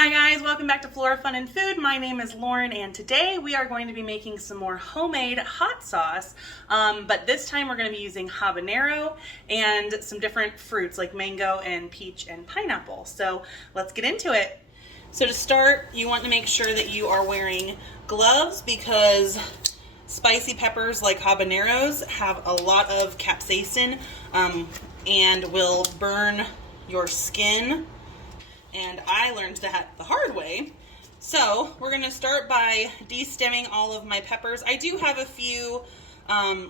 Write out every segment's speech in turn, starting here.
Hi guys, welcome back to Flora Fun and Food. My name is Lauren and today we are going to be making some more homemade hot sauce, but this time we're going to be using habanero and some different fruits like mango and peach and pineapple. So let's get into it. So to start, you want to make sure that you are wearing gloves because spicy peppers like habaneros have a lot of capsaicin and will burn your skin. And I learned that the hard way. So we're going to start by de-stemming all of my peppers. I do have a few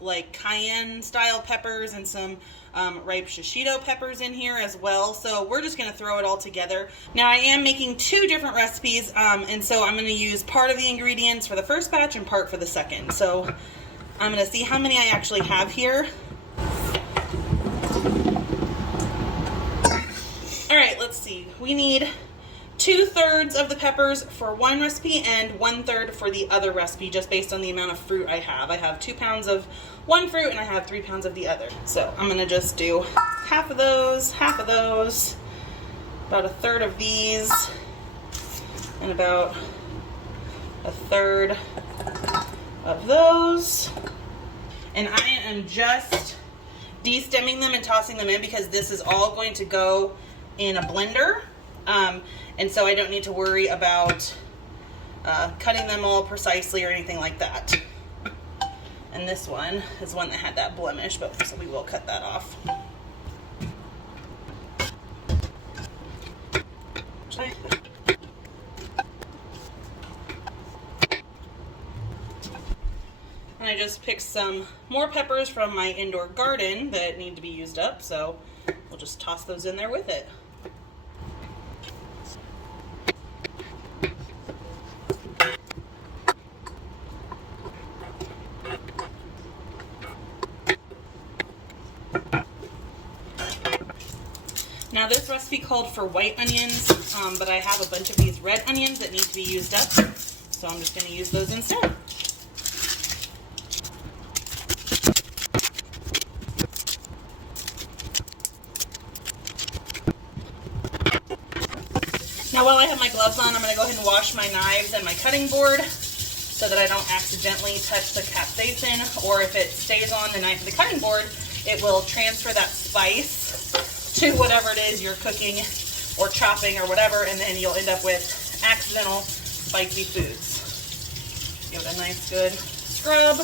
like cayenne style peppers and some ripe shishito peppers in here as well. So we're just going to throw it all together. Now I am making two different recipes and so I'm going to use part of the ingredients for the first batch and part for the second. So I'm going to see how many I actually have here. All right, let's see. We need 2/3 of the peppers for one recipe and 1/3 for the other recipe, just based on the amount of fruit I have. I have 2 pounds of one fruit and I have 3 pounds of the other. So I'm gonna just do half of those, about 1/3 of these, and about 1/3 of those. And I am just de-stemming them and tossing them in because this is all going to go in a blender, and so I don't need to worry about cutting them all precisely or anything like that. And this one is one that had that blemish, but so we will cut that off. And I just picked some more peppers from my indoor garden that need to be used up, so we'll just toss those in there with it. Now this recipe called for white onions, but I have a bunch of these red onions that need to be used up, so I'm just going to use those instead. Now while I have my gloves on, I'm going to go ahead and wash my knives and my cutting board so that I don't accidentally touch the capsaicin, or if it stays on the knife of the cutting board, it will transfer that spice to whatever it is you're cooking or chopping or whatever, and then you'll end up with accidental spicy foods. Give it a nice good scrub.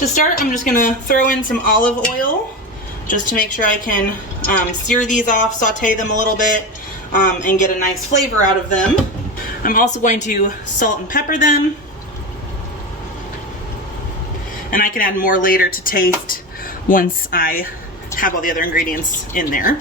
To start, I'm just going to throw in some olive oil just to make sure I can sear these off, saute them a little bit, and get a nice flavor out of them. I'm also going to salt and pepper them. And I can add more later to taste once I have all the other ingredients in there.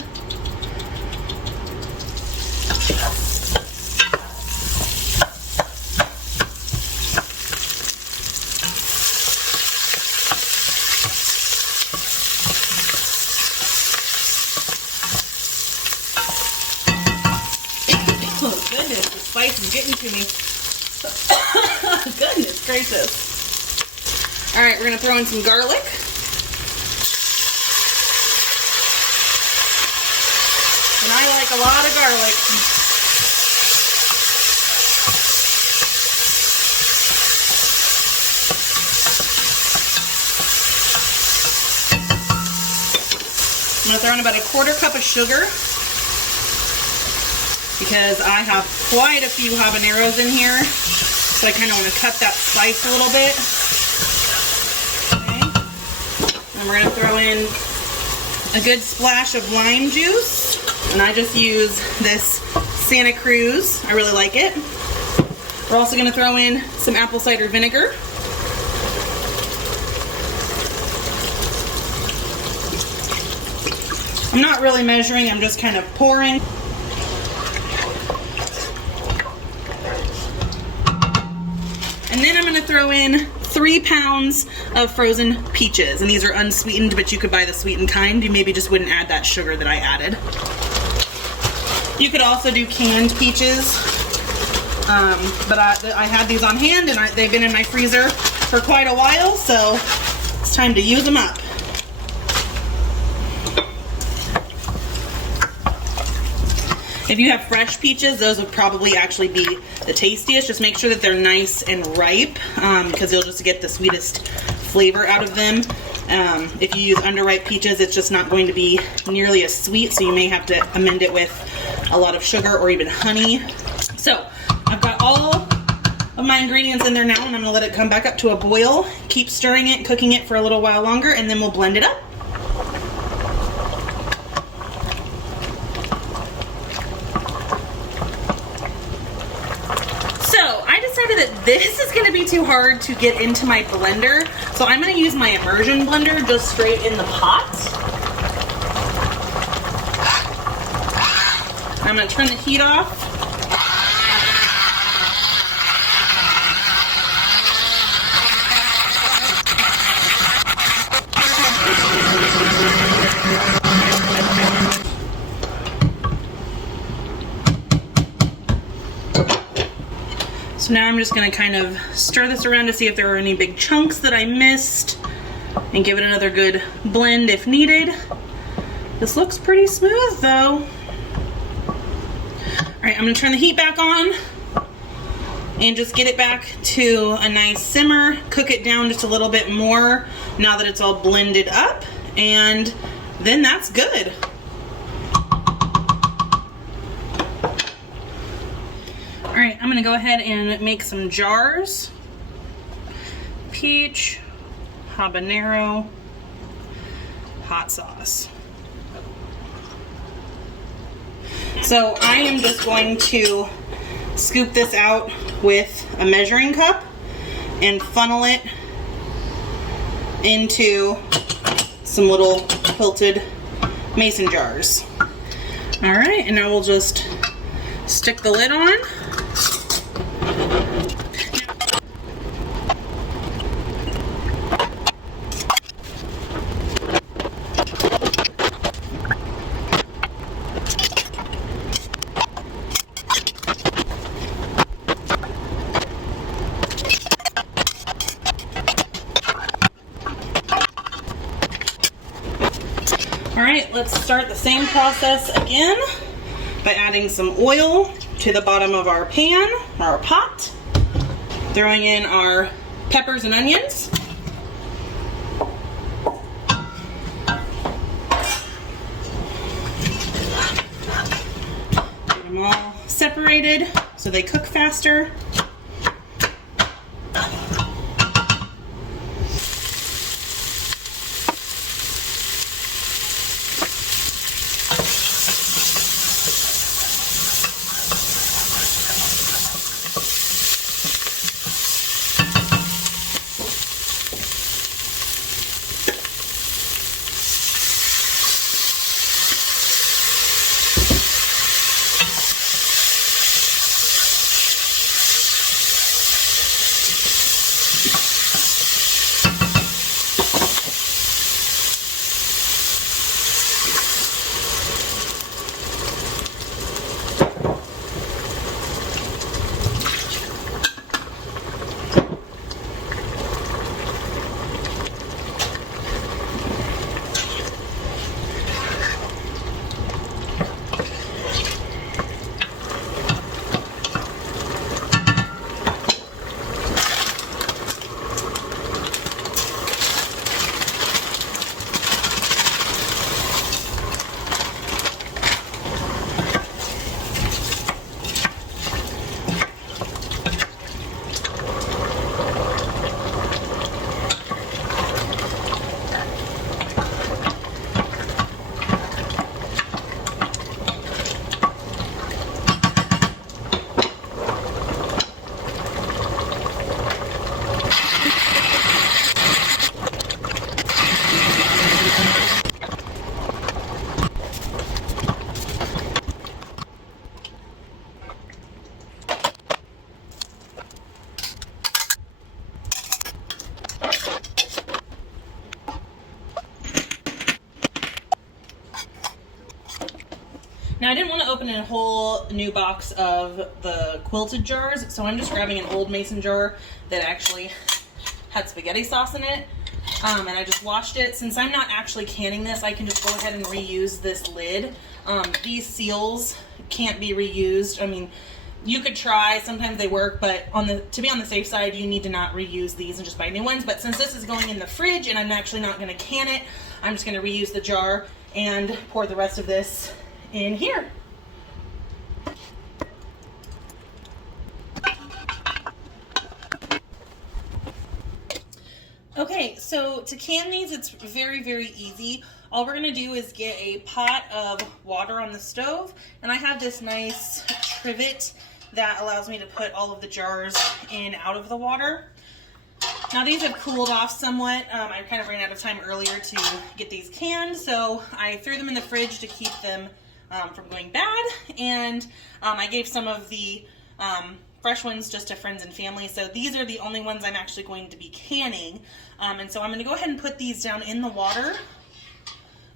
Oh goodness, the spice is getting to me. Goodness gracious. All right, we're gonna throw in some garlic. And I like a lot of garlic. I'm gonna throw in about 1/4 cup of sugar because I have quite a few habaneros in here, so I kind of want to cut that spice a little bit. And we're going to throw in a good splash of lime juice, and I just use this Santa Cruz. I really like it. We're also going to throw in some apple cider vinegar. I'm not really measuring, I'm just kind of pouring. And then I'm going to throw in 3 pounds of frozen peaches, and these are unsweetened, but you could buy the sweetened kind. You maybe just wouldn't add that sugar that I added. You could also do canned peaches, but I had these on hand and they've been in my freezer for quite a while, so it's time to use them up. If you have fresh peaches, those would probably actually be the tastiest. Just make sure that they're nice and ripe because you'll just get the sweetest flavor out of them. If you use underripe peaches, it's just not going to be nearly as sweet, so you may have to amend it with a lot of sugar or even honey. So I've got all of my ingredients in there now, and I'm gonna let it come back up to a boil. Keep stirring it, cooking it for a little while longer, and then we'll blend it up. That this is going to be too hard to get into my blender, so I'm going to use my immersion blender just straight in the pot. I'm going to turn the heat off. So now I'm just going to kind of stir this around to see if there are any big chunks that I missed and give it another good blend if needed. This looks pretty smooth though. Alright, I'm going to turn the heat back on and just get it back to a nice simmer. Cook it down just a little bit more now that it's all blended up, and then that's good. Alright, I'm going to go ahead and make some jars. Peach, habanero, hot sauce. So I am just going to scoop this out with a measuring cup and funnel it into some little quilted mason jars. Alright, and now we'll just stick the lid on. Alright, let's start the same process again by adding some oil to the bottom of our pan, our pot, throwing in our peppers and onions. Get them all separated so they cook faster. Now I didn't want to open a whole new box of the quilted jars, so I'm just grabbing an old mason jar that actually had spaghetti sauce in it. And I just washed it. Since I'm not actually canning this, I can just go ahead and reuse this lid. These seals can't be reused. I mean, you could try, sometimes they work, but to be on the safe side, you need to not reuse these and just buy new ones. But since this is going in the fridge and I'm actually not going to can it, I'm just going to reuse the jar and pour the rest of this in here. Okay, so to can these, it's very, very easy. All we're gonna do is get a pot of water on the stove, and I have this nice trivet that allows me to put all of the jars in out of the water. Now these have cooled off somewhat. I kind of ran out of time earlier to get these canned, so I threw them in the fridge to keep them from going bad, and I gave some of the fresh ones just to friends and family. So these are the only ones I'm actually going to be canning. And so I'm going to go ahead and put these down in the water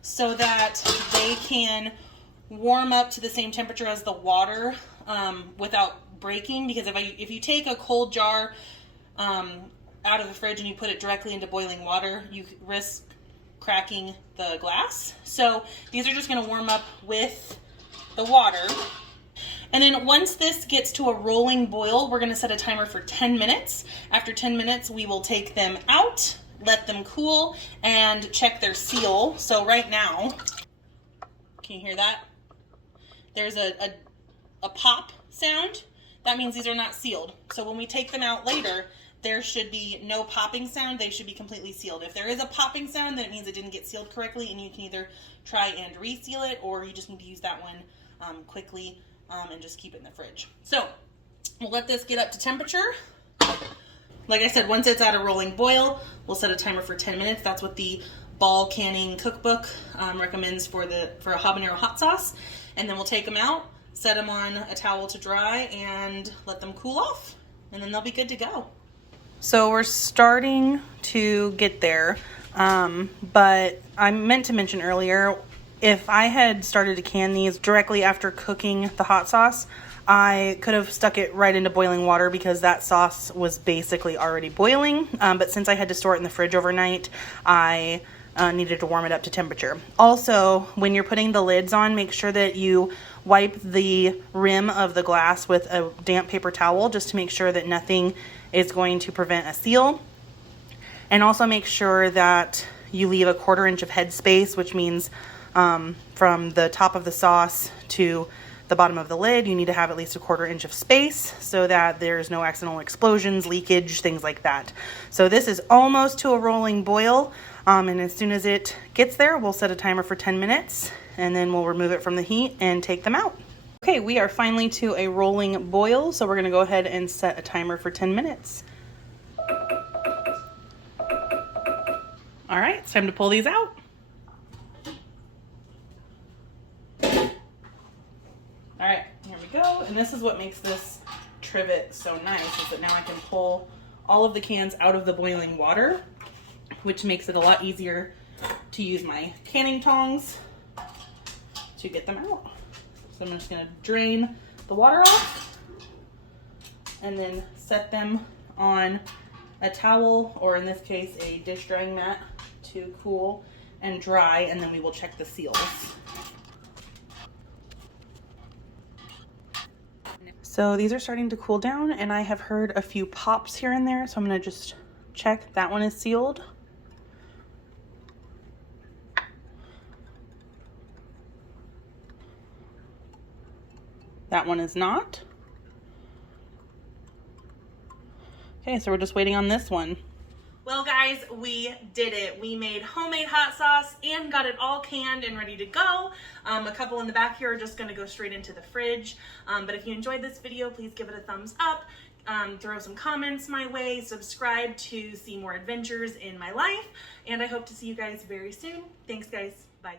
so that they can warm up to the same temperature as the water without breaking. Because if you take a cold jar out of the fridge and you put it directly into boiling water, you risk cracking the glass. So these are just going to warm up with the water. And then once this gets to a rolling boil, we're going to set a timer for 10 minutes. After 10 minutes, we will take them out, let them cool, and check their seal. So right now, can you hear that? There's a pop sound. That means these are not sealed. So when we take them out later, there should be no popping sound. They should be completely sealed. If there is a popping sound, then it means it didn't get sealed correctly, and you can either try and reseal it, or you just need to use that one quickly. And just keep it in the fridge. So we'll let this get up to temperature. Like I said, once it's at a rolling boil, we'll set a timer for 10 minutes. That's what the Ball Canning Cookbook recommends for a habanero hot sauce. And then we'll take them out, set them on a towel to dry, and let them cool off. And then they'll be good to go. So we're starting to get there. But I meant to mention earlier, if I had started to can these directly after cooking the hot sauce, I could have stuck it right into boiling water because that sauce was basically already boiling. But since I had to store it in the fridge overnight, I needed to warm it up to temperature. Also, when you're putting the lids on, make sure that you wipe the rim of the glass with a damp paper towel just to make sure that nothing is going to prevent a seal. And also make sure that you leave a 1/4 inch of headspace, which means from the top of the sauce to the bottom of the lid, you need to have at least a 1/4 inch of space so that there's no accidental explosions, leakage, things like that. So this is almost to a rolling boil, and as soon as it gets there, we'll set a timer for 10 minutes, and then we'll remove it from the heat and take them out. Okay, we are finally to a rolling boil, so we're going to go ahead and set a timer for 10 minutes. All right, it's time to pull these out. All right, here we go. And this is what makes this trivet so nice, is that now I can pull all of the cans out of the boiling water, which makes it a lot easier to use my canning tongs to get them out. So I'm just gonna drain the water off and then set them on a towel, or in this case, a dish drying mat, to cool and dry, and then we will check the seals. So these are starting to cool down, and I have heard a few pops here and there, so I'm going to just check. That one is sealed. That one is not. Okay, so we're just waiting on this one. Well guys, we did it. We made homemade hot sauce and got it all canned and ready to go. A couple in the back here are just gonna go straight into the fridge. But if you enjoyed this video, please give it a thumbs up. Throw some comments my way, subscribe to see more adventures in my life, and I hope to see you guys very soon. Thanks guys, bye.